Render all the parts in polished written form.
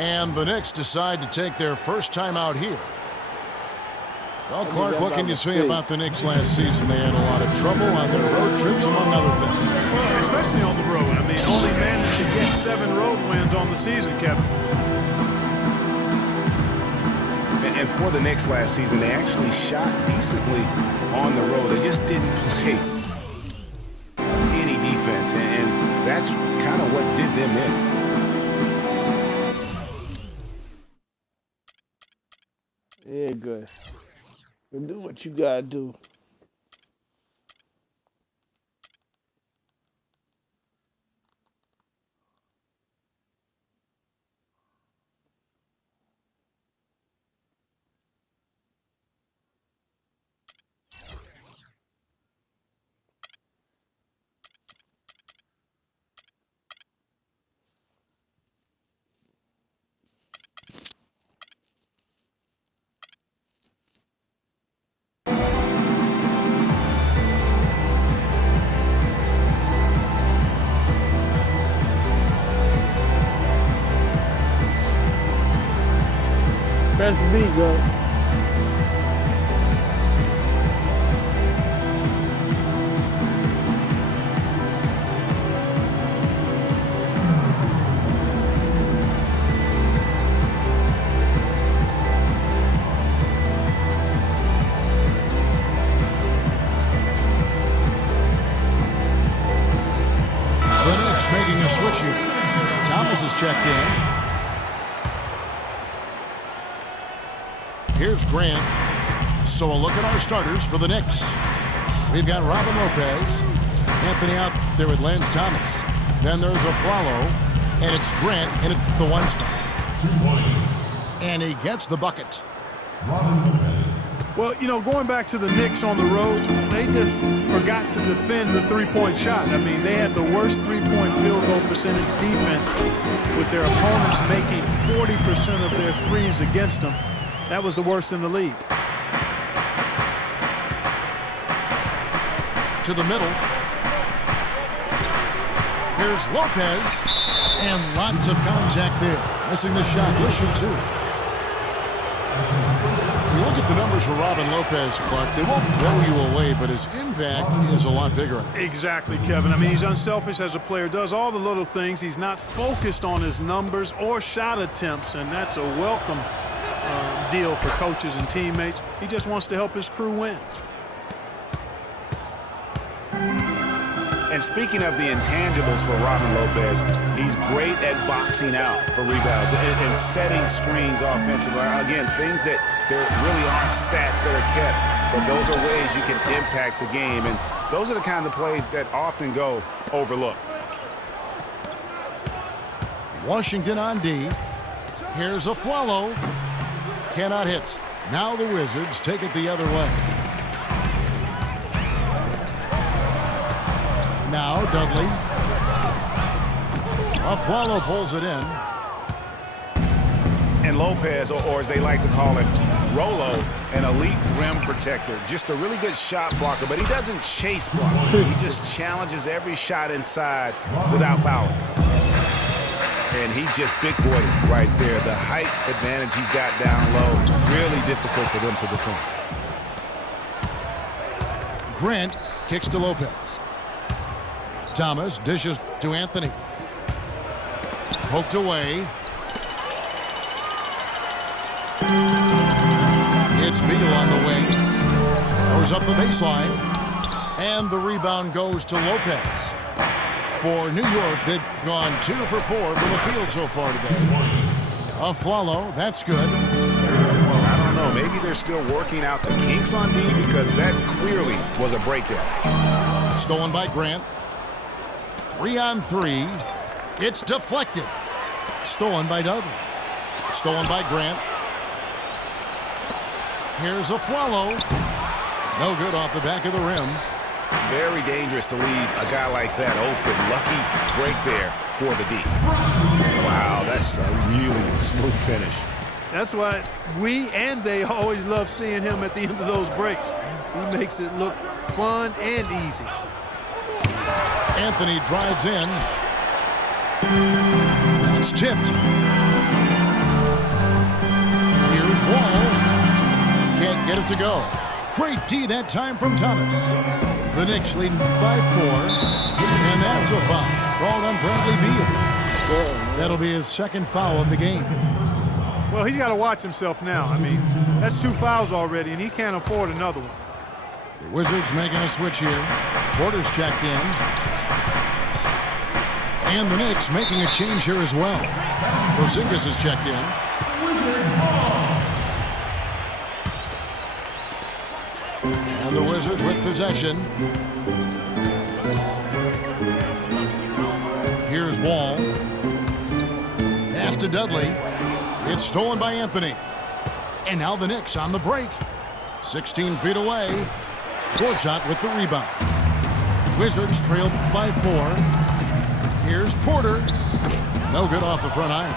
And the Knicks decide to take their first time out here. Well, Clark, what can you say about the Knicks last season? They had a lot of trouble on their road trips, among other things. Well, especially on the road. I mean, only managed to get 7 road wins on the season, Kevin. And for the Knicks last season, they actually shot decently on the road. They just didn't play any defense, and that's kind of what did them in. Yeah, good. Do what you gotta do. Press B, go. The Knicks making a switch here. Thomas is checked in. Here's Grant. So a look at our starters for the Knicks. We've got Robin Lopez. Anthony out there with Lance Thomas. Then there's Afflalo. And it's Grant in at the 1 spot. 2 points. And he gets the bucket. Robin Lopez. Well, you know, going back to the Knicks on the road, they just forgot to defend the three-point shot. I mean, they had the worst three-point field goal percentage defense with their opponents making 40% of their threes against them. That was the worst in the league. To the middle. Here's Lopez. And lots of contact there. Missing the shot. He'll shoot 2. You look at the numbers for Robin Lopez, Clark. They won't blow you away, but his impact is a lot bigger. Exactly, Kevin. I mean, he's unselfish as a player, does all the little things. He's not focused on his numbers or shot attempts, and that's a welcome deal for coaches and teammates. He just wants to help his crew win. And speaking of the intangibles for Robin Lopez, he's great at boxing out for rebounds and setting screens offensively. Again, things that there really aren't stats that are kept, but those are ways you can impact the game. And those are the kind of plays that often go overlooked. Washington on D. Here's Afflalo. Cannot hit. Now the Wizards take it the other way. Now Dudley. Afflalo pulls it in. And Lopez, or as they like to call it, Rolo, an elite rim protector. Just a really good shot blocker, but he doesn't chase block. He just challenges every shot inside without fouls. And he just big boy right there. The height advantage he's got down low, really difficult for them to defend. Grant kicks to Lopez. Thomas dishes to Anthony. Poked away. It's Beal on the wing. Goes up the baseline. And the rebound goes to Lopez. For New York, they've gone 2 for 4 from the field so far today. 2 points. Afflalo, that's good. Well, I don't know. Maybe they're still working out the kinks on D because that clearly was a breakdown. Stolen by Grant. 3 on 3. It's deflected. Stolen by Dudley. Stolen by Grant. Here's Afflalo. No good off the back of the rim. Very dangerous to leave a guy like that open. Lucky break there for the D. Wow, that's a really smooth finish. That's why we and they always love seeing him at the end of those breaks. He makes it look fun and easy. Anthony drives in. It's tipped. Here's Wall. Can't get it to go. Great D that time from Thomas. The Knicks leading by 4. And that's a foul called on Bradley Beal. That'll be his second foul of the game. Well, he's got to watch himself now. I mean, that's 2 fouls already, and he can't afford another one. The Wizards making a switch here. Porter's checked in. And the Knicks making a change here as well. Porzingis is checked in. And the Wizards with possession. Here's Wall. Pass to Dudley. It's stolen by Anthony. And now the Knicks on the break. 16 feet away. Gortat with the rebound. Wizards trailed by 4. Here's Porter. No good off the front iron.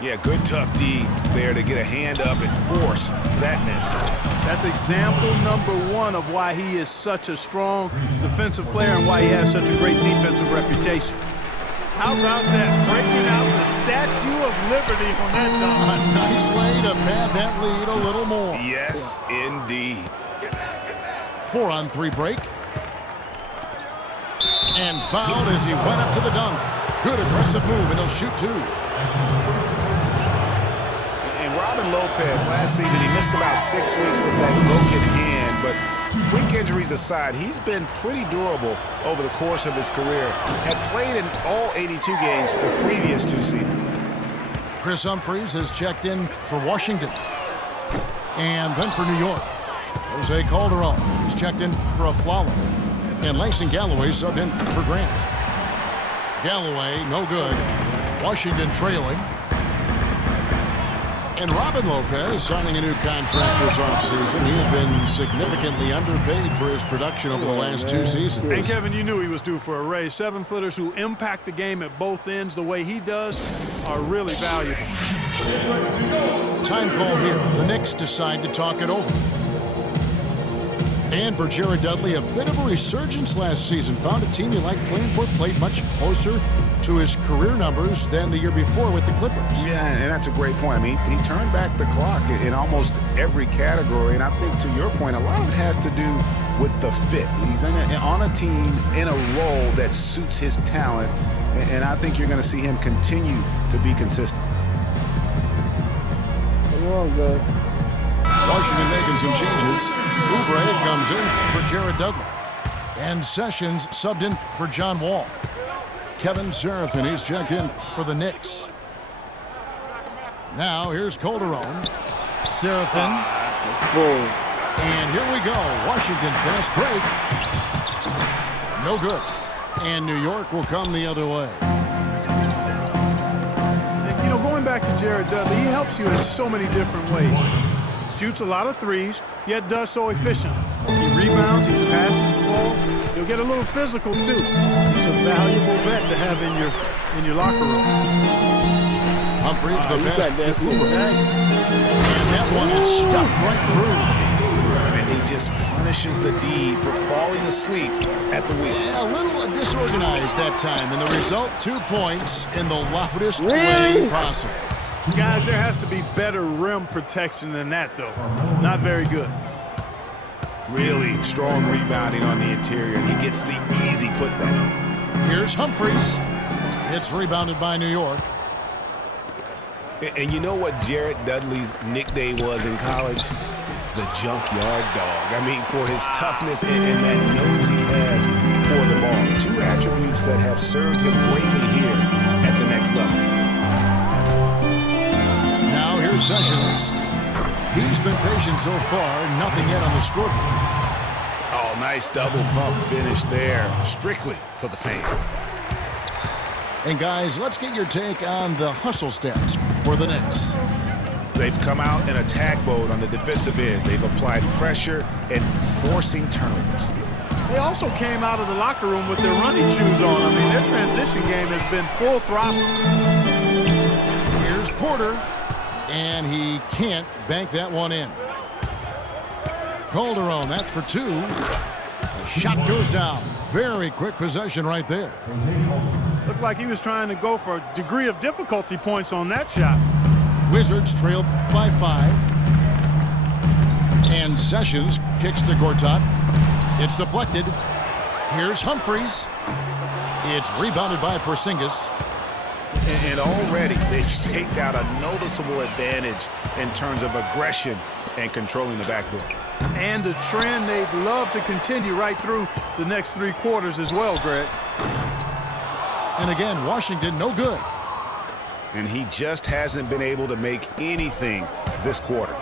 Yeah, good tough D there to get a hand up and force that miss. That's example number 1 of why he is such a strong defensive player and why he has such a great defensive reputation. How about that? Breaking out the Statue of Liberty on that dunk. A nice way to pad that lead a little more. Yes, indeed. 4-on-3 break. And fouled as he went up to the dunk. Good aggressive move, and he'll shoot 2. And Robin Lopez, last season, he missed about 6 weeks with that broken hand, but freak injuries aside, he's been pretty durable over the course of his career. Had played in all 82 games the previous 2 seasons. Chris Humphries has checked in for Washington. And then for New York, Jose Calderon is checked in for Afflalo. And Langston Galloway subbed in for Grant. Galloway, no good. Washington trailing. And Robin Lopez signing a new contract this offseason. He has been significantly underpaid for his production over the last 2 seasons. And Kevin, you knew he was due for a raise. 7-footers who impact the game at both ends the way he does are really valuable. Time call here. The Knicks decide to talk it over. And for Jared Dudley, a bit of a resurgence last season. Found a team he liked playing for, played much closer to his career numbers than the year before with the Clippers. Yeah, and that's a great point. I mean, he turned back the clock in almost every category, and I think to your point, a lot of it has to do with the fit. He's on a team in a role that suits his talent, and I think you're going to see him continue to be consistent. Come on, guys. Washington making some changes. Oubre comes in for Jared Dudley. And Sessions subbed in for John Wall. Kevin Seraphin, he's checked in for the Knicks. Now here's Calderon. Seraphin. And here we go. Washington fast break. No good. And New York will come the other way. You know, going back to Jared Dudley, he helps you in so many different ways. Shoots a lot of threes, yet does so efficiently. He rebounds, he passes the ball. He'll get a little physical too. He's a valuable vet to have in your locker room. Humphries the best. And that one is stuffed right through. And he just punishes the D for falling asleep at the wheel. A little disorganized that time, and the result, 2 points in the loudest way possible. Guys, there has to be better rim protection than that, though. Not very good. Really strong rebounding on the interior, and he gets the easy putback. Here's Humphries. It's rebounded by New York. And you know what Jared Dudley's nickname was in college? The Junkyard Dog. I mean, for his toughness and that nose he has for the ball. 2 attributes that have served him greatly here at the next level. Now here's Sessions. He's been patient so far, nothing yet on the scoreboard. Oh, nice double pump finish there. Strictly for the fans. And guys, let's get your take on the hustle stats for the Knicks. They've come out in attack mode on the defensive end. They've applied pressure and forcing turnovers. They also came out of the locker room with their running shoes on. I mean, their transition game has been full throttle. Here's Porter, and he can't bank that one in. Calderon, that's for 2. The shot goes down. Very quick possession right there. Looked like he was trying to go for a degree of difficulty points on that shot. Wizards trail by 5. And Sessions kicks to Gortat. It's deflected. Here's Humphries. It's rebounded by Porzingis. And already they've staked out a noticeable advantage in terms of aggression and controlling the backboard. And a trend they'd love to continue right through the next 3 quarters as well, Greg. And again, Washington no good. And he just hasn't been able to make anything this quarter.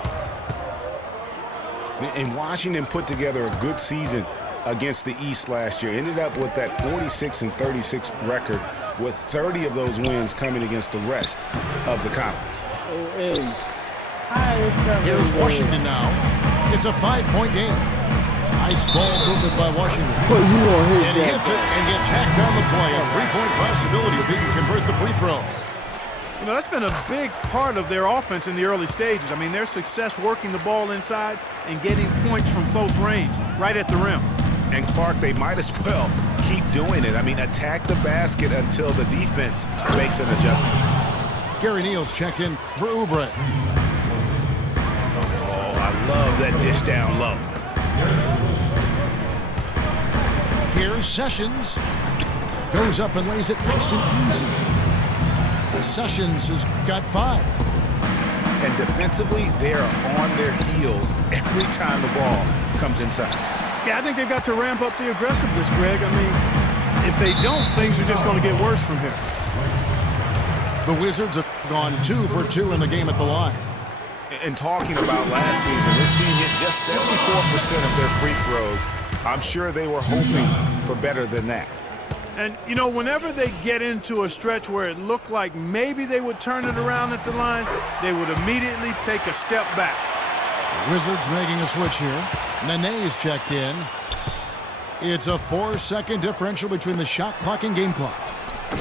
And Washington put together a good season against the East last year. Ended up with that 46-36 record, with 30 of those wins coming against the rest of the conference. Here's Washington now. It's a 5-point game. Nice ball movement by Washington. And he hits it and gets hacked down the play. A 3-point possibility if he can convert the free throw. You know, that's been a big part of their offense in the early stages. I mean, their success working the ball inside and getting points from close range, right at the rim. And Clark, they might as well keep doing it. I mean, attack the basket until the defense makes an adjustment. Gary Neal's checked in for Oubre. Oh, I love that dish down low. Here's Sessions. Goes up and lays it nice and easy. Sessions has got 5. And defensively, they are on their heels every time the ball comes inside. Yeah, I think they've got to ramp up the aggressiveness, Greg. I mean, if they don't, things are just going to get worse from here. The Wizards have gone 2 for 2 in the game at the line. And talking about last season, this team hit just 74% of their free throws. I'm sure they were hoping for better than that. And, you know, whenever they get into a stretch where it looked like maybe they would turn it around at the line, they would immediately take a step back. The Wizards making a switch here. Nene is checked in. It's a 4-second differential between the shot clock and game clock.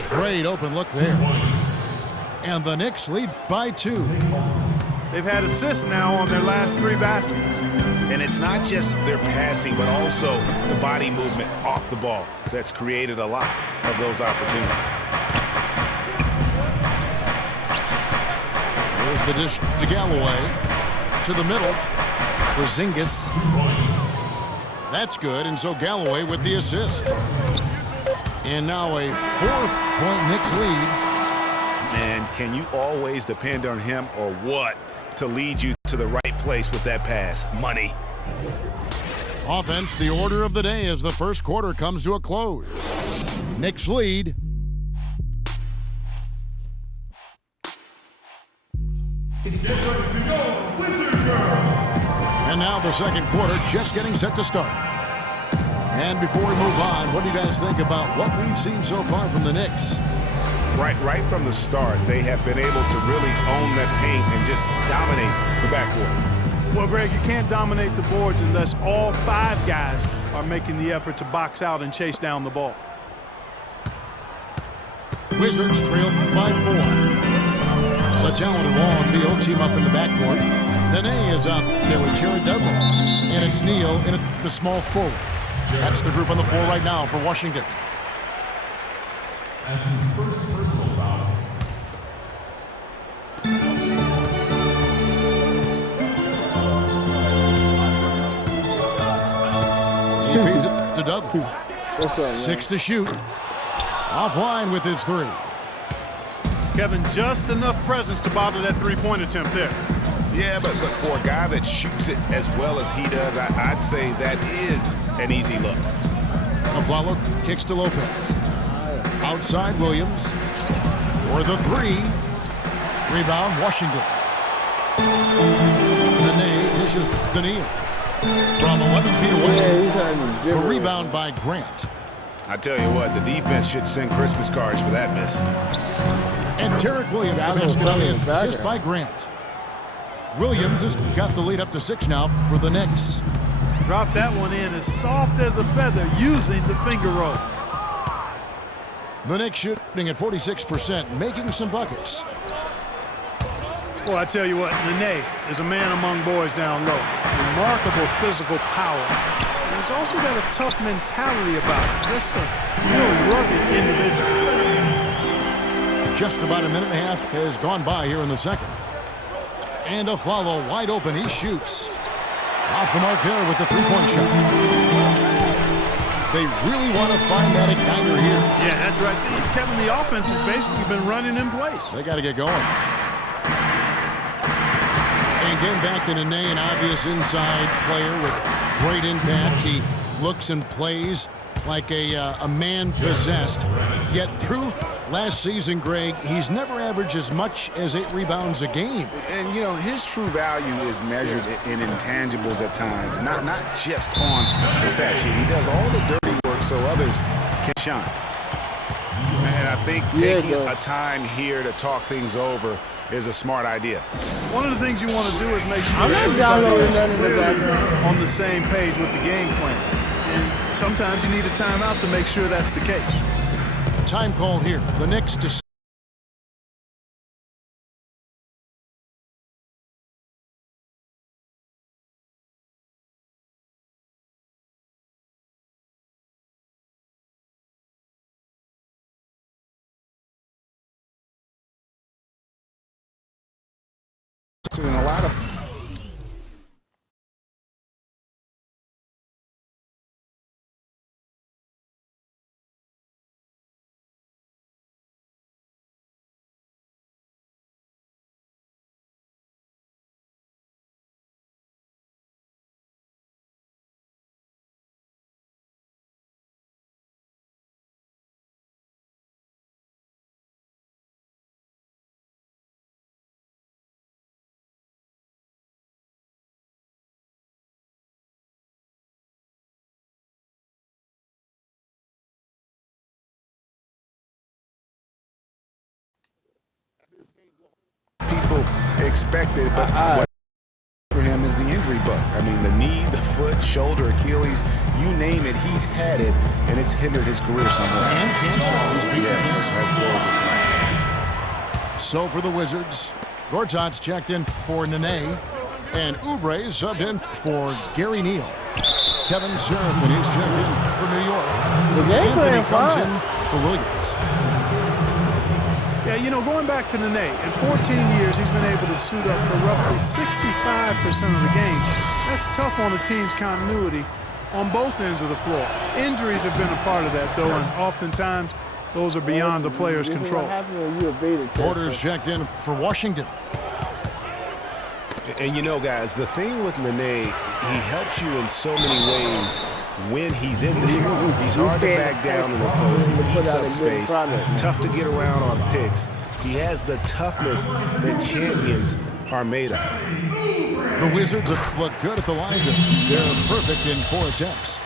Great open look there. And the Knicks lead by 2. They've had assists now on their last 3 baskets. And it's not just their passing, but also the body movement off the ball that's created a lot of those opportunities. There's the dish to Galloway. To the middle. Porzingis. That's good, and so Galloway with the assist. And now a 4-point Knicks lead. And can you always depend on him or what to lead you to the right place with that pass? Money. Offense, the order of the day as the first quarter comes to a close. Knicks lead. And now the second quarter just getting set to start. And before we move on, what do you guys think about what we've seen so far from the Knicks? Right from the start, they have been able to really own that paint and just dominate the backcourt. Well, Greg, you can't dominate the boards unless all 5 guys are making the effort to box out and chase down the ball. Wizards trail by 4. The talented Wall and Beal team up in the backcourt. Nene is out there with Jared Dudley. And it's Neal in the small forward. That's the group on the floor right now for Washington. That's his first personal foul. He feeds it to Dudley. 6 to shoot. Offline with his 3. Kevin, just enough presence to bother that 3-point attempt there. Yeah, but for a guy that shoots it as well as he does, I'd say that is an easy look. Aflalo kicks to Lopez. Outside Williams. For the 3. Rebound, Washington. Nene dishes to Neal. From 11 feet away. A rebound by Grant. I tell you what, the defense should send Christmas cards for that miss. And Derek Williams has on the assist by Grant. Williams has got the lead up to 6 now for the Knicks. Dropped that one in as soft as a feather using the finger roll. The Knicks shooting at 46%, making some buckets. Well, I tell you what, Nene is a man among boys down low. Remarkable physical power. And he's also got a tough mentality about him. Just a real rugged individual. Just about a minute and a half has gone by here in the second. And a follow wide open. He shoots. Off the mark there with the three-point shot. They really want to find that igniter here. Yeah, that's right. Kevin, the offense has basically been running in place. They got to get going. And getting back to Nene, an obvious inside player with great impact. He looks and plays like a man possessed. Yet through last season, Greg, he's never averaged as much as 8 rebounds a game. And, you know, his true value is measured in intangibles at times, not just on the stat sheet. He does all the dirty work so others can shine. And I think taking a time here to talk things over is a smart idea. One of the things you want to do is make sure I'm not everybody downloading is none of this clearly right on the same page with the game plan. And sometimes you need a timeout to make sure that's the case. Time called here. The Knicks to And a lot of people expected, but what for him is the injury bug. I mean, the knee, the foot, shoulder, Achilles, you name it, he's had it, and it's hindered his career somewhat. and cancer. Yes, that's horrible. So for the Wizards, Gortat's checked in for Nene, and Oubre subbed in for Gary Neal. Kevin Serafin is checked in for New York. The game Anthony plan comes fine. in for Williams. Yeah, you know, going back to Nene, in 14 years, he's been able to suit up for roughly 65% of the games. That's tough on a team's continuity on both ends of the floor. Injuries have been a part of that, though, and oftentimes those are beyond the player's This is control. what happens when you a beta tester. Porter's checked in for Washington. And you know, guys, the thing with Nene, he helps you in so many ways when he's in there. He's hard to back down in the post. He eats up space. Tough to get around on picks. He has the toughness that champions are made of. The Wizards have looked good at the line. They're perfect in 4 attempts.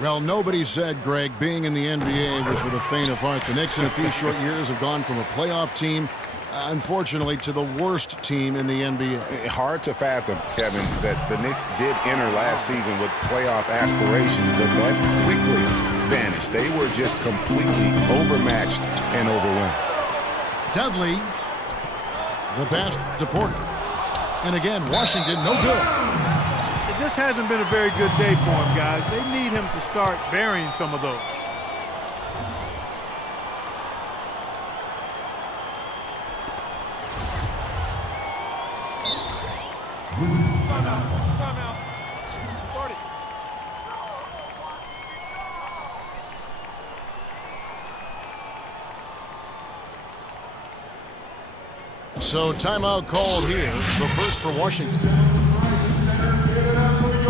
Well, nobody said, Greg, being in the NBA was for the faint of heart. The Knicks in a few short years have gone from a playoff team, unfortunately, to the worst team in the NBA. Hard to fathom, Kevin, that the Knicks did enter last season with playoff aspirations, but that quickly vanished. They were just completely overmatched and overwhelmed. Dudley, the pass to Porter. And again, Washington, no good. It just hasn't been a very good day for him, guys. They need him to start burying some of those. Timeout. Start it. So timeout called here, the first for Washington.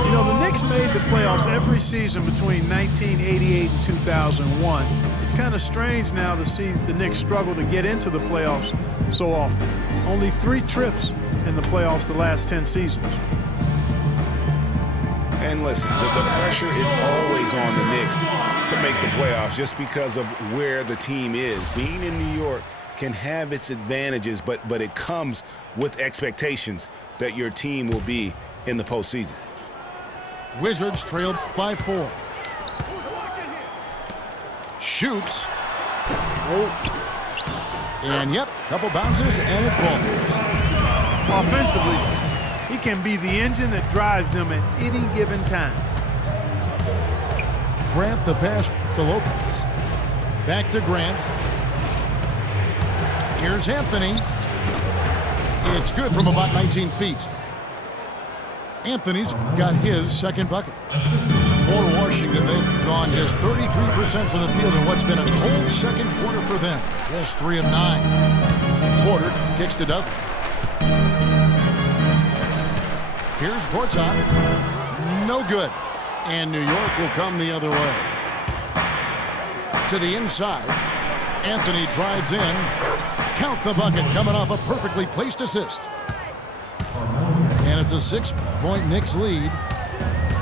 You know, the Knicks made the playoffs every season between 1988 and 2001. It's kind of strange now to see the Knicks struggle to get into the playoffs so often. Only 3 trips in the playoffs the last 10 seasons. And listen, the pressure is always on the Knicks to make the playoffs just because of where the team is. Being in New York can have its advantages, but it comes with expectations that your team will be in the postseason. Wizards trailed by 4. Shoots. And yep, couple bounces and it falls. Offensively, he can be the engine that drives them at any given time. Grant the pass to Lopez. Back to Grant. Here's Anthony. It's good from about 19 feet. Anthony's got his second bucket. For Washington, they've gone just 33% from the field in what's been a cold second quarter for them. Just 3 of 9. Porter kicks to Dudley. Here's Gortat. No good. And New York will come the other way. To the inside. Anthony drives in. Count the bucket coming off a perfectly placed assist. And it's a 6-point Knicks lead.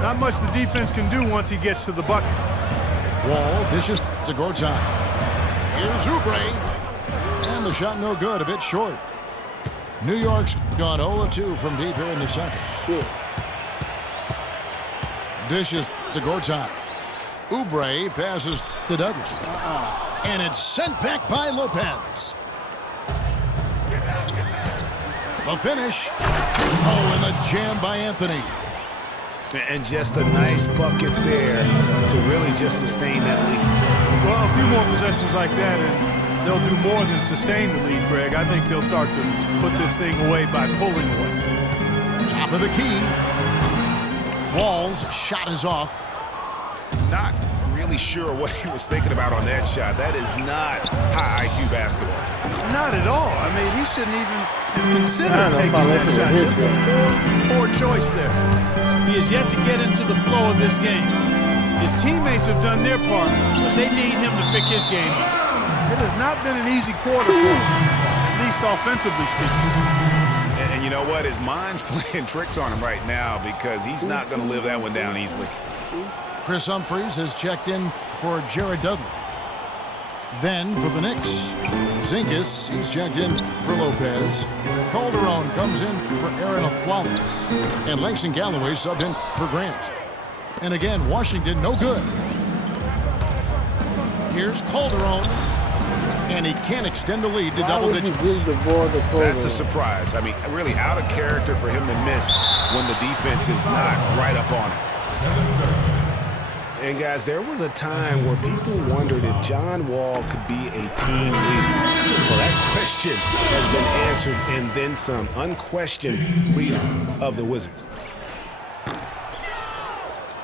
Not much the defense can do once he gets to the bucket. Wall dishes to Gortat. Here's Oubre. And the shot no good, a bit short. New York's gone 0-2 from deep here in the second. Dishes to Gortat. Oubre passes to Dudley. And it's sent back by Lopez. The finish. Oh, and the jam by Anthony. And just a nice bucket there to really just sustain that lead. Well, a few more possessions like that, and they'll do more than sustain the lead, Greg. I think they'll start to put this thing away by pulling away. Top of the key. Wall's shot is off. Not really sure what he was thinking about on that shot. That is not high IQ basketball. Not at all. I mean, he shouldn't even have considered taking that shot. Just a poor choice there. He has yet to get into the flow of this game. His teammates have done their part, but they need him to pick his game up. It has not been an easy quarter for him, at least offensively speaking. And you know what? His mind's playing tricks on him right now because he's not going to live that one down easily. Chris Humphries has checked in for Jared Dudley. Then for the Knicks, Zingas, he's checked in for Lopez. Calderon comes in for Aaron Aflalo. And Langston Galloway subbed in for Grant. And again, Washington no good. Here's Calderon. And he can't extend the lead to double digits. That's a surprise. I mean, really out of character for him to miss when the defense is not right up on him. And guys, there was a time where people wondered if John Wall could be a team leader. Well, that question has been answered and then some. Unquestioned leader of the Wizards.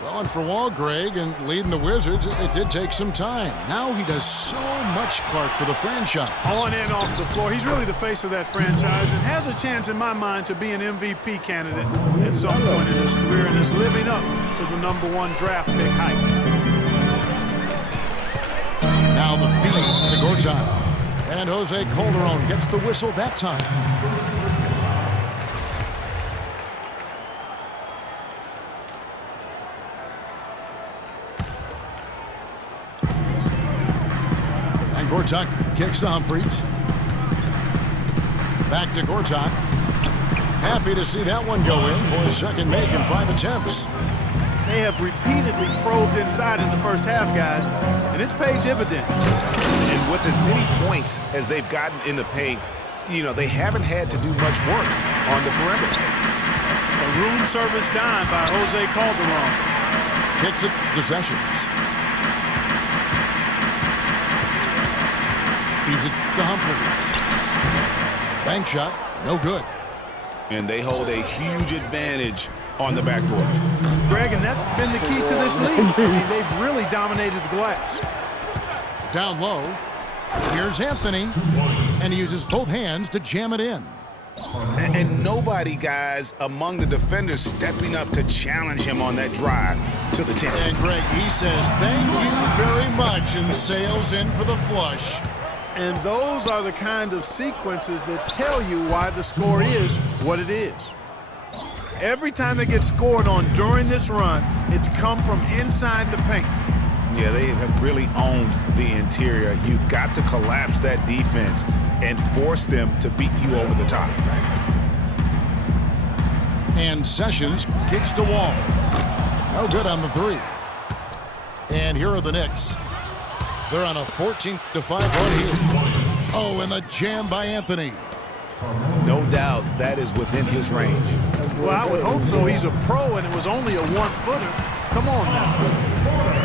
Well, and for Wall, Greg, and leading the Wizards, it did take some time. Now he does so much, Clark, for the franchise. On and off the floor. He's really the face of that franchise and has a chance, in my mind, to be an MVP candidate at some point in his career and is living up to the #1 draft pick hype. Now the feed to Gortat. And Jose Calderon gets the whistle that time. Gortat kicks to Humphries. Back to Gortat. Happy to see that one go in for his second make in 5 attempts. They have repeatedly probed inside in the first half, guys, and it's paid dividends. And with as many points as they've gotten in the paint, you know, they haven't had to do much work on the perimeter. A room service dime by Jose Calderon. Kicks it to Sessions. Feeds it to Humphries. Bank shot, no good. And they hold a huge advantage on the backboard. Greg, and that's been the key to this league. I mean, they've really dominated the glass. Down low, here's Anthony, and he uses both hands to jam it in. And nobody, guys, among the defenders stepping up to challenge him on that drive to the 10. And Greg, he says, thank you very much, and sails in for the flush. And those are the kind of sequences that tell you why the score is what it is. Every time it gets scored on during this run, it's come from inside the paint. Yeah, they have really owned the interior. You've got to collapse that defense and force them to beat you over the top. And Sessions kicks to Wall. No good on the 3. And here are the Knicks. They're on a 14-5 run here. Oh, and the jam by Anthony. No doubt that is within his range. Well, I would hope so. He's a pro, and it was only a 1-footer. Come on now.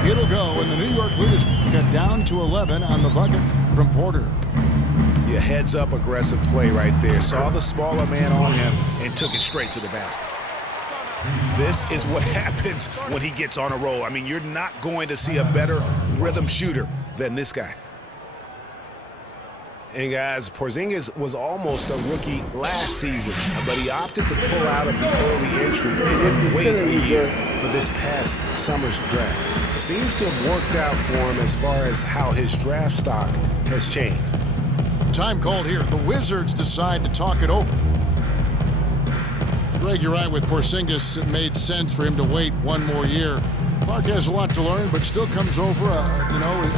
It'll go, and the New York leaders got down to 11 on the bucket from Porter. A heads-up aggressive play right there. Saw the smaller man on him and took it straight to the basket. This is what happens when he gets on a roll. I mean, you're not going to see a better rhythm shooter than this guy. And guys, Porzingis was almost a rookie last season, but he opted to pull out of the early entry and wait a year for this past summer's draft. Seems to have worked out for him as far as how his draft stock has changed. Time called here. The Wizards decide to talk it over. Greg, you're right with Porzingis. It made sense for him to wait one more year. Clark has a lot to learn, but still comes over,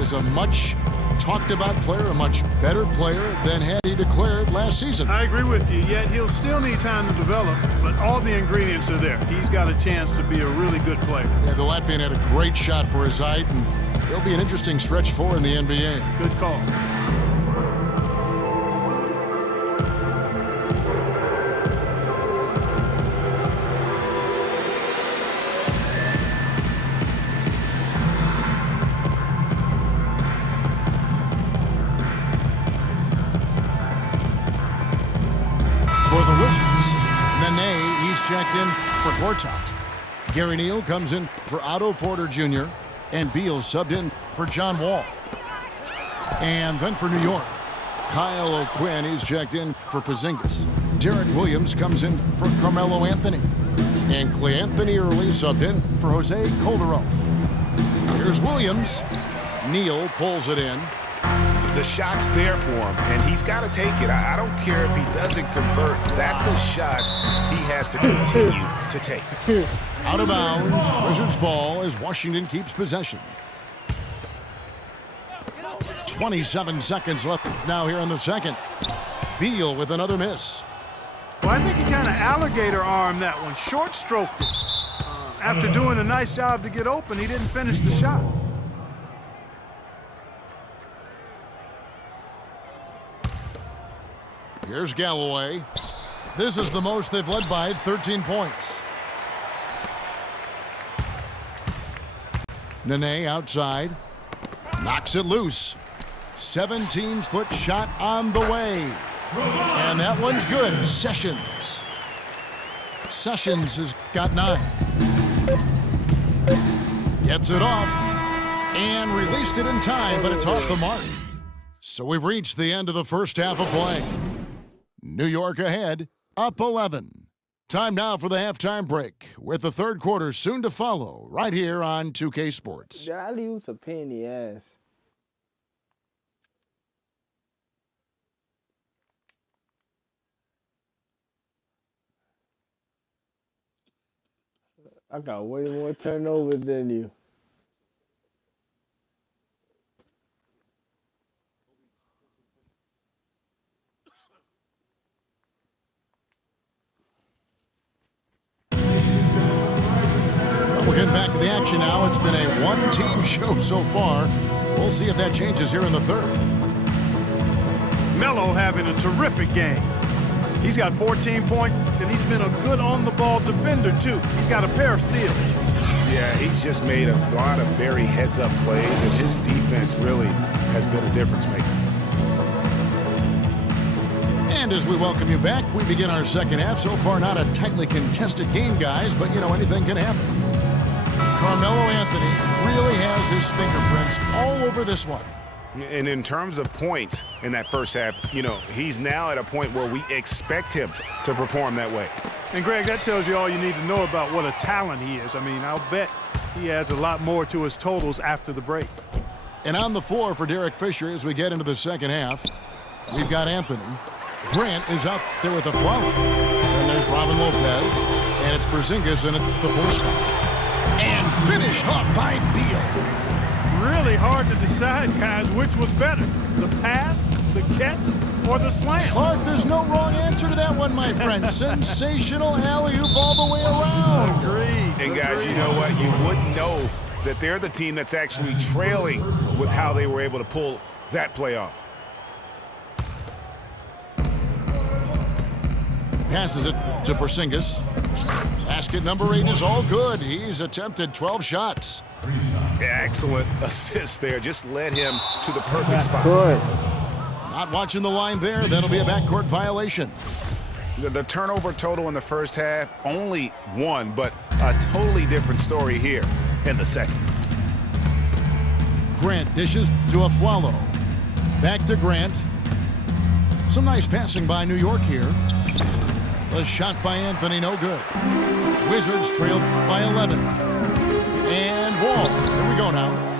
as a much talked about player, a much better player than had he declared last season. I agree with you, yet he'll still need time to develop, but all the ingredients are there. He's got a chance to be a really good player. Yeah, the Latvian had a great shot for his height, and he'll be an interesting stretch for in the NBA. Good call. For the Wizards, Nene, he's checked in for Gortat. Gary Neal comes in for Otto Porter Jr. and Beal subbed in for John Wall. And then for New York, Kyle O'Quinn, he's checked in for Porzingis. Derek Williams comes in for Carmelo Anthony. And Clay Anthony early subbed in for Jose Calderon. Here's Williams. Neal pulls it in. The shot's there for him, and he's got to take it. I don't care if he doesn't convert. That's a shot he has to continue to take. Out of bounds, Wizards ball as Washington keeps possession. 27 seconds left now here in the second. Beal with another miss. Well, I think he kind of alligator armed that one, short stroked it. After doing a nice job to get open, he didn't finish the shot. Here's Galloway. This is the most they've led by, 13 points. Nene outside. Knocks it loose. 17-foot shot on the way. And that one's good. Sessions. Sessions has got 9. Gets it off. And released it in time, but it's off the mark. So we've reached the end of the first half of play. New York ahead, up 11. Time now for the halftime break, with the third quarter soon to follow, right here on 2K Sports. The alley-oop's a pain in the ass. I got way more turnovers than you. We're getting back to the action now. It's been a one-team show so far. We'll see if that changes here in the third. Melo having a terrific game. He's got 14 points, and he's been a good on-the-ball defender, too. He's got a pair of steals. Yeah, he's just made a lot of very heads-up plays, and his defense really has been a difference maker. And as we welcome you back, we begin our second half. So far, not a tightly contested game, guys, but, anything can happen. Carmelo Anthony really has his fingerprints all over this one. And in terms of points in that first half, he's now at a point where we expect him to perform that way. And, Greg, that tells you all you need to know about what a talent he is. I mean, I'll bet he adds a lot more to his totals after the break. And on the floor for Derek Fisher as we get into the second half, we've got Anthony. Grant is out there with a foul. And there's Robin Lopez. And it's Porzingis in at the fourth spot. And finished off by Beal. Really hard to decide, guys, which was better, the pass, the catch, or the slam. Clark, there's no wrong answer to that one, my friend. Sensational alley-oop all the way around. Agreed. And, guys, you know what? You wouldn't know that they're the team that's actually trailing with how they were able to pull that play off. Passes it to Porzingis. Basket number 8 is all good. He's attempted 12 shots. Excellent assist there. Just led him to the perfect spot. Good. Not watching the line there. That'll be a backcourt violation. The turnover total in the first half, only 1, but a totally different story here in the second. Grant dishes to Afflalo. Back to Grant. Some nice passing by New York here. The shot by Anthony, no good. Wizards trailed by 11. And Wall. Here we go now.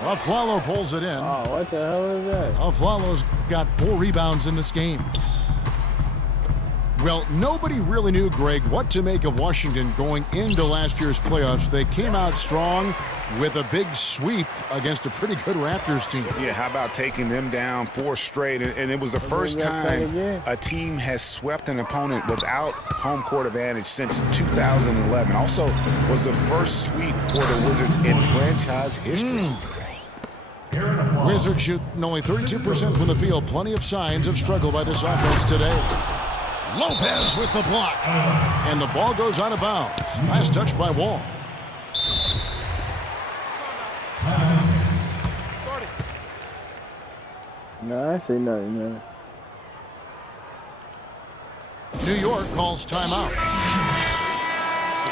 Afflalo pulls it in. Oh, what the hell is that? Afflalo's got 4 rebounds in this game. Well, nobody really knew, Greg, what to make of Washington going into last year's playoffs. They came out strong with a big sweep against a pretty good Raptors team. Yeah, how about taking them down 4 straight? And it was the first time a team has swept an opponent without home court advantage since 2011. Also was the first sweep for the Wizards in franchise history. Wizards shoot only 32% from the field. Plenty of signs of struggle by this offense today. Lopez with the block. And the ball goes out of bounds. Nice touch by Wall. No, I see nothing, man. New York calls timeout.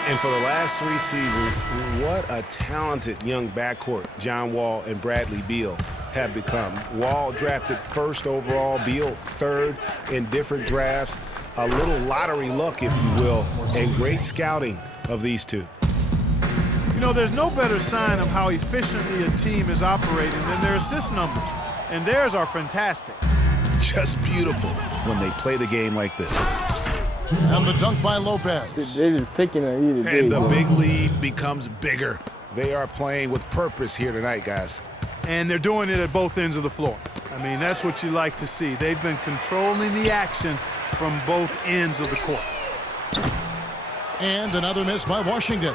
And for the last 3 seasons, what a talented young backcourt John Wall and Bradley Beal have become. Wall drafted 1st overall, Beal 3rd in different drafts. A little lottery luck, if you will, and great scouting of these two. You know, there's no better sign of how efficiently a team is operating than their assist numbers. And theirs are fantastic. Just beautiful when they play the game like this. And the dunk by Lopez. They're just picking on you today. And the big lead becomes bigger. They are playing with purpose here tonight, guys. And they're doing it at both ends of the floor. I mean, that's what you like to see. They've been controlling the action from both ends of the court. And another miss by Washington.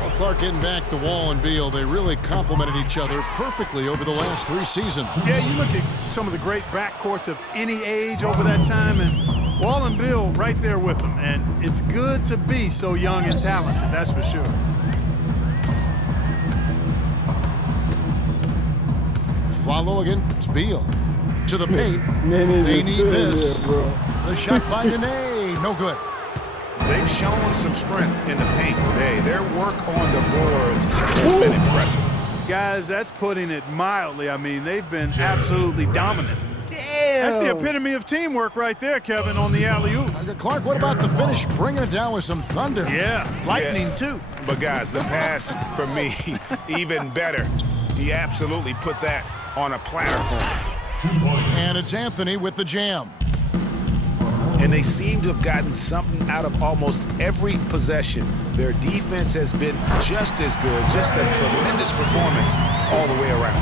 Well, Clark getting back to Wall and Beal. They really complemented each other perfectly over the last 3 seasons. Yeah, you look at some of the great backcourts of any age over that time, and Wall and Beal right there with them. And it's good to be so young and talented, that's for sure. Follow against Beal. To the paint. They need this. The shot by Nene. No good. They've shown some strength in the paint today. Their work on the boards has been impressive. Guys, that's putting it mildly. I mean, they've been absolutely dominant. That's the epitome of teamwork right there, Kevin, on the alley-oop. Clark, what about the finish? Bringing it down with some thunder. Yeah, lightning too. But guys, the pass for me, even better. He absolutely put that on a platter for him. And it's Anthony with the jam. And they seem to have gotten something out of almost every possession. Their defense has been just as good, just a tremendous performance all the way around.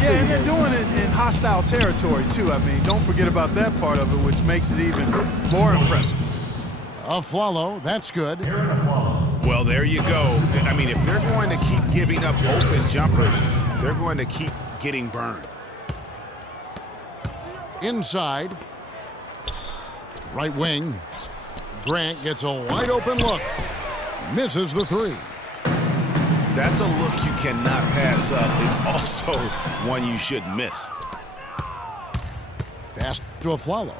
Yeah, and they're doing it in hostile territory, too. I mean, don't forget about that part of it, which makes it even more impressive. Afflalo, that's good. Well, there you go. I mean, if they're going to keep giving up open jumpers, they're going to keep getting burned. Inside. Right wing. Grant gets a wide open look. Misses the 3. That's a look you cannot pass up. It's also one you shouldn't miss. Pass to Afflalo.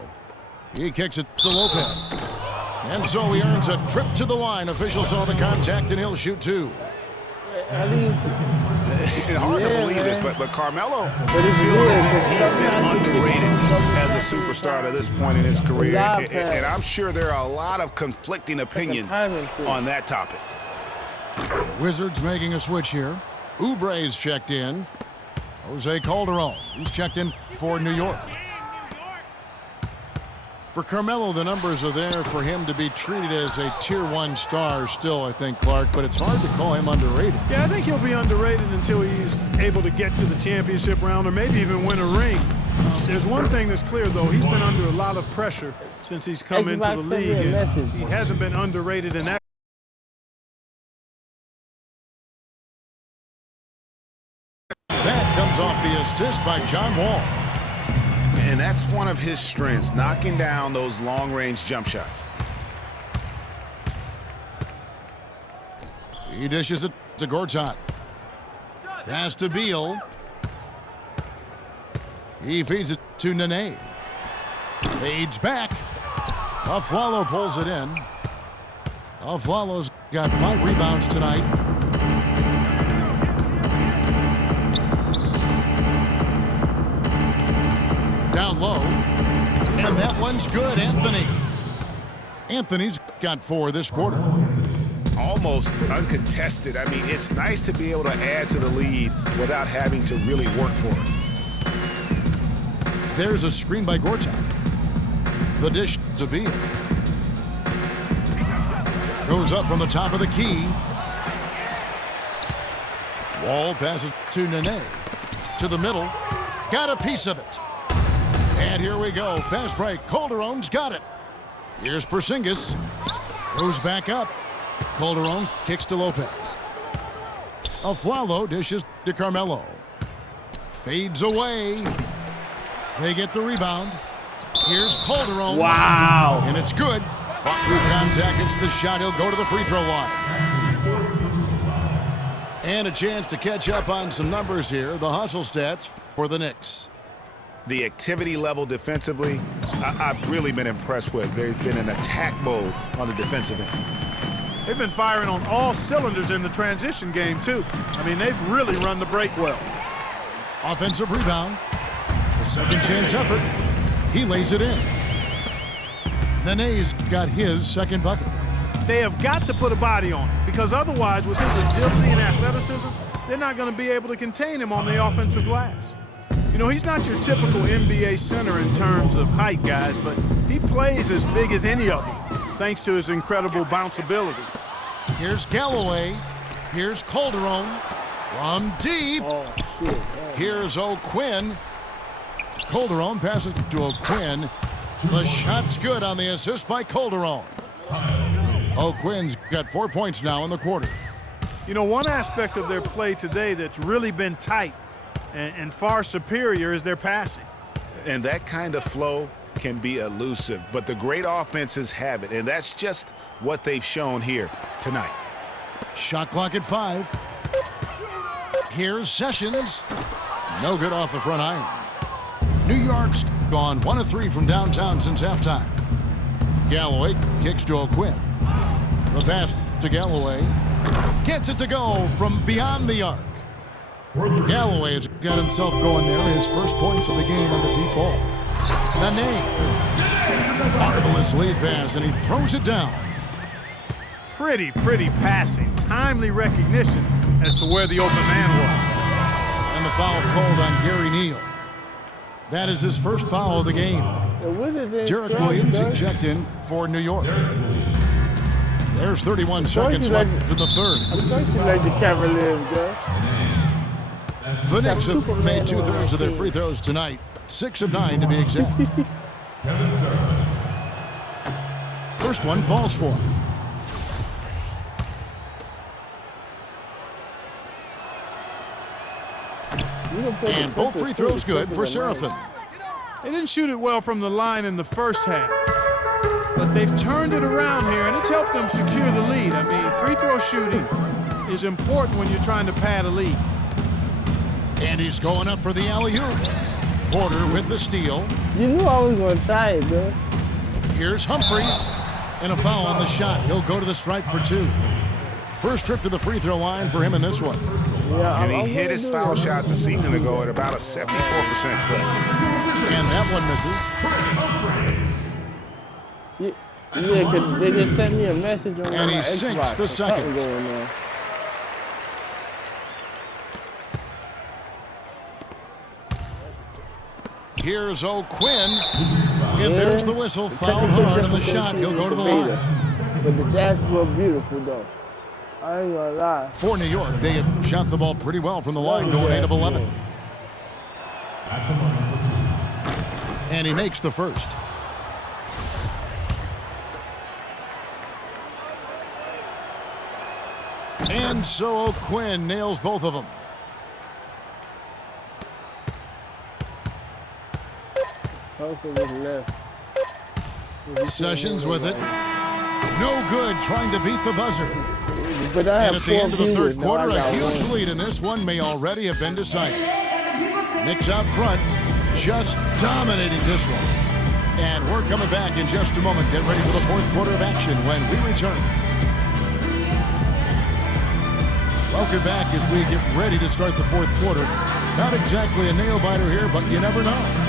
He kicks it to Lopez. And so he earns a trip to the line. Official saw the contact and he'll shoot 2. It's hard to believe this, but Carmelo feels as if he's been underrated as a superstar to this point in his career. And I'm sure there are a lot of conflicting opinions on that topic. Wizards making a switch here. Oubre's checked in. Jose Calderon, he's checked in for New York. For Carmelo, the numbers are there for him to be treated as a Tier 1 star still, I think, Clark, but it's hard to call him underrated. Yeah, I think he'll be underrated until he's able to get to the championship round or maybe even win a ring. There's one thing that's clear, though. He's been under a lot of pressure since he's come into the league. And he hasn't been underrated in that. That comes off the assist by John Wall. And that's one of his strengths, knocking down those long-range jump shots. He dishes it to Gortat. Pass to Beal. He feeds it to Nene. Fades back. Aflalo pulls it in. Aflalo's got 5 rebounds tonight. Down low. And that one's good, Anthony. Anthony's got 4 this quarter. Almost uncontested. I mean, it's nice to be able to add to the lead without having to really work for it. There's a screen by Gortat. The dish to Beal. Goes up from the top of the key. Wall passes to Nene. To the middle. Got a piece of it. And here we go. Fast break. Calderon's got it. Here's Porzingis. Goes back up. Calderon kicks to Lopez. Aflalo dishes to Carmelo. Fades away. They get the rebound. Here's Calderon. Wow. And it's good. Fought through contact. It's the shot. He'll go to the free throw line. And a chance to catch up on some numbers here. The hustle stats for the Knicks. The activity level defensively, I've really been impressed with. There's been an attack mode on the defensive end. They've been firing on all cylinders in the transition game, too. I mean, they've really run the break well. Offensive rebound. A second chance effort. He lays it in. Nene's got his second bucket. They have got to put a body on him because otherwise, with his agility and athleticism, they're not going to be able to contain him on the offensive glass. You know, he's not your typical NBA center in terms of height, guys, but he plays as big as any of them, thanks to his incredible bounceability. Here's Galloway. Here's Calderon. From deep. Oh, shit. Here's O'Quinn. Calderon passes to O'Quinn. The shot's good on the assist by Calderon. O'Quinn's got 4 points now in the quarter. You know, one aspect of their play today that's really been tight and far superior is their passing. And that kind of flow can be elusive, but the great offenses have it, and that's just what they've shown here tonight. Shot clock at 5. Here's Sessions. No good off the front iron. New York's gone 1 of 3 from downtown since halftime. Galloway kicks to O'Quinn. The pass to Galloway. Gets it to go from beyond the arc. Galloway has got himself going there. His first points of the game on the deep ball. Nene. Marvelous lead pass, and he throws it down. Pretty passing. Timely recognition as to where the open man was. And the foul called on Gary Neal. That is his first foul of the game. Derek Williams checked in for New York. There's 31 seconds left in the third. I'm supposed to like the Cavaliers, girl. The Knicks have made 2/3 of their free throws tonight. 6 of 9 to be exact. First one falls for him. And both free throws good for Seraphin. They didn't shoot it well from the line in the first half, but they've turned it around here, and it's helped them secure the lead. I mean, free throw shooting is important when you're trying to pad a lead. And he's going up for the alley-oop. Porter with the steal. You knew I was going to try it, girl. Here's Humphries. And a foul on the shot. He'll go to the stripe for 2. First trip to the free throw line for him in this one. Yeah, And he hit his foul shots a season ago at about a 74% clip. And that one misses. Yeah, because they just sent me a message on And he my sinks Xbox. the second. Going on. Here's O'Quinn. And there's the whistle. Fouled hard on the shot. He'll go to the line. But the Jazz were beautiful, though. I ain't gonna lie. For New York, they have shot the ball pretty well from the line, going 8 of 11. And he makes the first. And so O'Quinn nails both of them. Sessions with it. No good, trying to beat the buzzer. But I have And at the end of the third quarter, a huge one. lead in this one may already have been decided. Knicks out front, just dominating this one. And we're coming back in just a moment. Get ready for the fourth quarter of action when we return. Welcome back as we get ready to start the fourth quarter. Not exactly a nail-biter here, but you never know.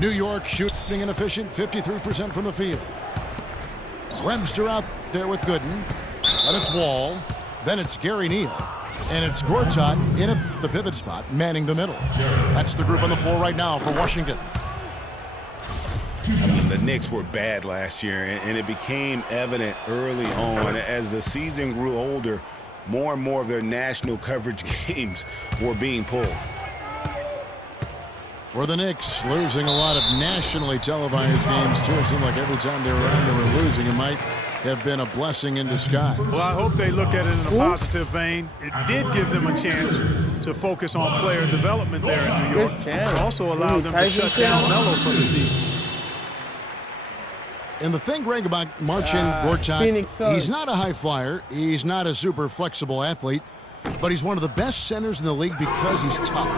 New York shooting an efficient 53% from the field. Webster out there with Gooden. Then it's Wall. Then it's Gary Neal. And it's Gortat in at the pivot spot, manning the middle. That's the group on the floor right now for Washington. I mean, the Knicks were bad last year, and it became evident early on. As the season grew older, more and more of their national coverage games were being pulled. For the Knicks, losing a lot of nationally televised games, too. It seemed like every time they were on, they were losing. It might have been a blessing in disguise. Well, I hope they look at it in a positive vein. It did give them a chance to focus on player development there in New York. It also allowed them to shut down Melo for the season. And the thing, Greg, about Marcin Gortat, he's not a high flyer. He's not a super flexible athlete. But he's one of the best centers in the league because he's tough.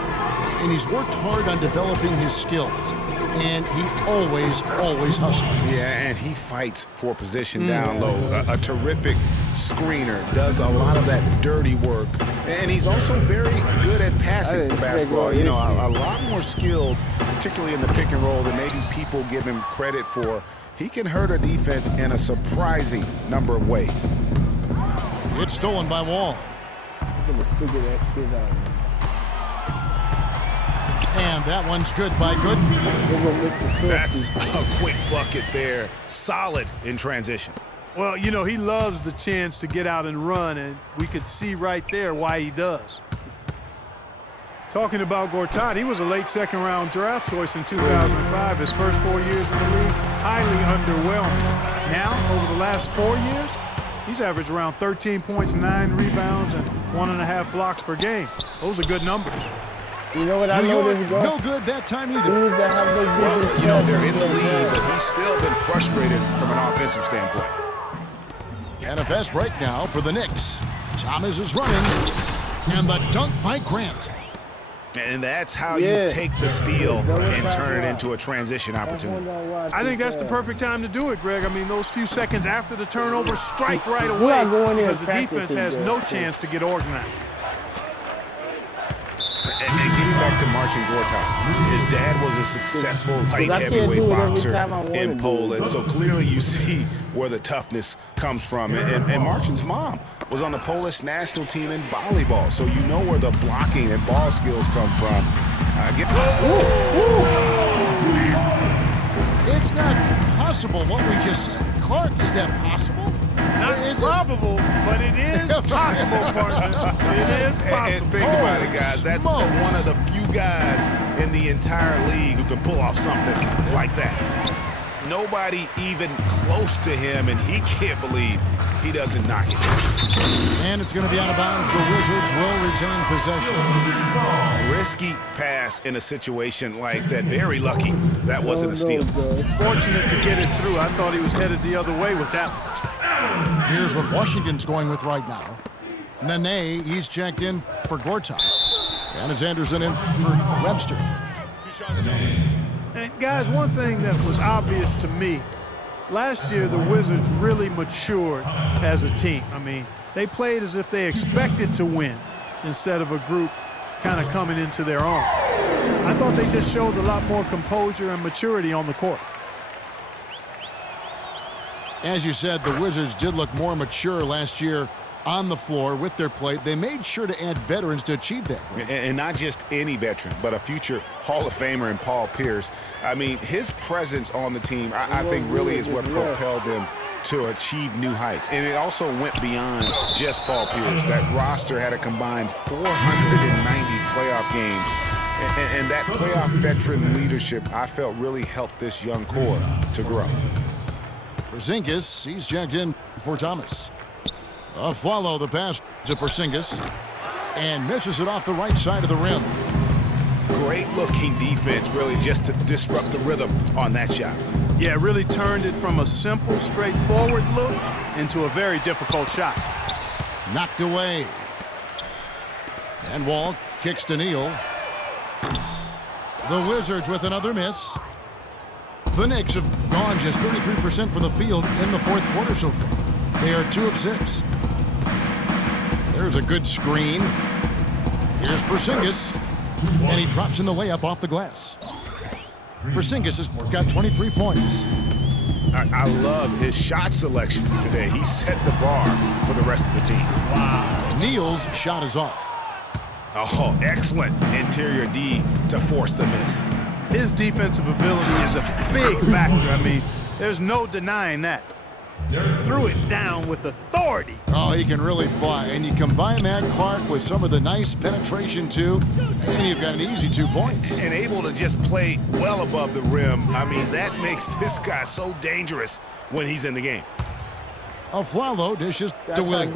And he's worked hard on developing his skills. And he always hustles. Yeah, and he fights for position down low. A terrific screener, does a lot of that dirty work. And he's also very good at passing the basketball. You know, a lot more skilled, particularly in the pick and roll, than maybe people give him credit for. He can hurt a defense in a surprising number of ways. It's stolen by Wall. And that one's good by Gooden. That's a quick bucket there. Solid in transition. Well, you know, he loves the chance to get out and run, and we could see right there why he does. Talking about Gortat, he was a late second-round draft choice in 2005. His first 4 years in the league, highly underwhelming. Now, over the last 4 years, he's averaged around 13 points, 9 rebounds, and 1.5 blocks per game. Those are good numbers. You know what I New York, noticed, bro? no good that time either. Well, you know, they're in the lead, but he's still been frustrated from an offensive standpoint. And a fast break now for the Knicks. Thomas is running. And the dunk by Grant. And that's how you take the steal and turn it into a transition opportunity. I think that's the perfect time to do it, Greg. I mean, those few seconds after the turnover, strike right away because the defense has no chance to get organized. And getting back to Marcin Gortat, his dad was a successful light heavyweight boxer in Poland, so clearly you see where the toughness comes from. And Marcin's mom was on the Polish national team in volleyball, so you know where the blocking and ball skills come from. It's not possible what we just said. Clark, is that possible? Not probable, but it is possible, partner. It is possible. And think about it, guys. That's one of the few guys in the entire league who can pull off something like that. Nobody even close to him, and he can't believe he doesn't knock it. And it's going to be out of bounds. The Wizards will retain possession. Risky pass in a situation like that. Very lucky that wasn't a steal. Fortunate to get it through. I thought he was headed the other way with that one. Here's what Washington's going with right now. Nene, he's checked in for Gortat. And it's Anderson in for Webster. And guys, one thing that was obvious to me, last year the Wizards really matured as a team. I mean, they played as if they expected to win instead of a group kind of coming into their own. I thought they just showed a lot more composure and maturity on the court. As you said, the Wizards did look more mature last year on the floor with their play. They made sure to add veterans to achieve that. And not just any veteran, but a future Hall of Famer in Paul Pierce. I mean, his presence on the team, I think, really is what propelled them to achieve new heights. And it also went beyond just Paul Pierce. That roster had a combined 490 playoff games. And that playoff veteran leadership, I felt, really helped this young core to grow. Porzingis, he's checked in for Thomas. Follow the pass to Porzingis and misses it off the right side of the rim. Great looking defense, really, just to disrupt the rhythm on that shot. Yeah, really turned it from a simple, straightforward look into a very difficult shot. Knocked away. And Wall kicks to Neal. The Wizards with another miss. The Knicks have gone just 33% from the field in the fourth quarter so far. They are 2 of 6. There's a good screen. Here's Porzingis. And he drops in the layup off the glass. Porzingis has got 23 points. I love his shot selection today. He set the bar for the rest of the team. Wow. Neal's shot is off. Oh, excellent interior D to force the miss. His defensive ability is a big factor. I mean, there's no denying that. Threw it down with authority. Oh, he can really fly. And you combine that, Clark, with some of the nice penetration, too, and you've got an easy 2 points. And able to just play well above the rim. I mean, that makes this guy so dangerous when he's in the game. Afflalo dishes to Williams.